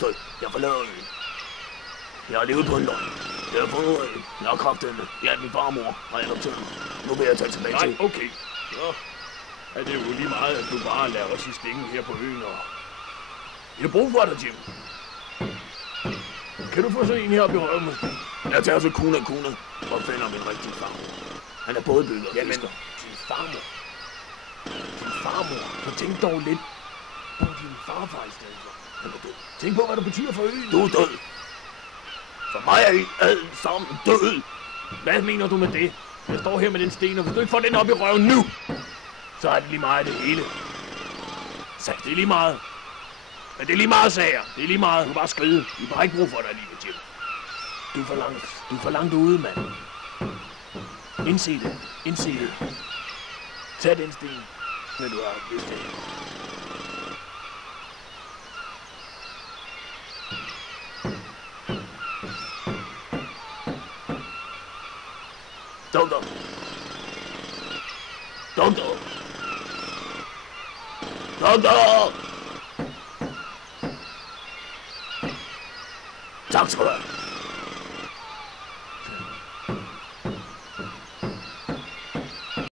Dogter, jeg forlader øen. Jeg har levet på en løgn. Jeg har fundet ud af, jeg har kraftedeme. Jeg er min farmor, har jeg adopteret. Nu vil jeg tage tilbage til. Nej, okay. Så er det jo lige meget, at du bare lader os i stikken her på øen, og vi har brug for dig, Jim. Kan du få sådan en her op i røven, måske? Jeg tager så Kuna og finder min rigtige farmor. Han er både bygger og fisker. Din farmor. Din farmor. Så tænk dog lidt på din farfar i stedet for. Han er død. Tænk på, hvad det betyder for øen. Du er død. For mig er I alle sammen død. Hvad mener du med det? Jeg står her med den sten, og hvis du ikke får den op i røven nu, så er det lige meget det hele. Så det er lige meget. Men det er lige meget, sagde jeg. Det er lige meget. Du kan bare skride. Vi har bare ikke brug for dig lige, Jim. Du er for langt ude, mand. Indse det. Indse det. Tag den sten, når du har lyst til. Dogter. Dogter. Dogter. Tak skal du have.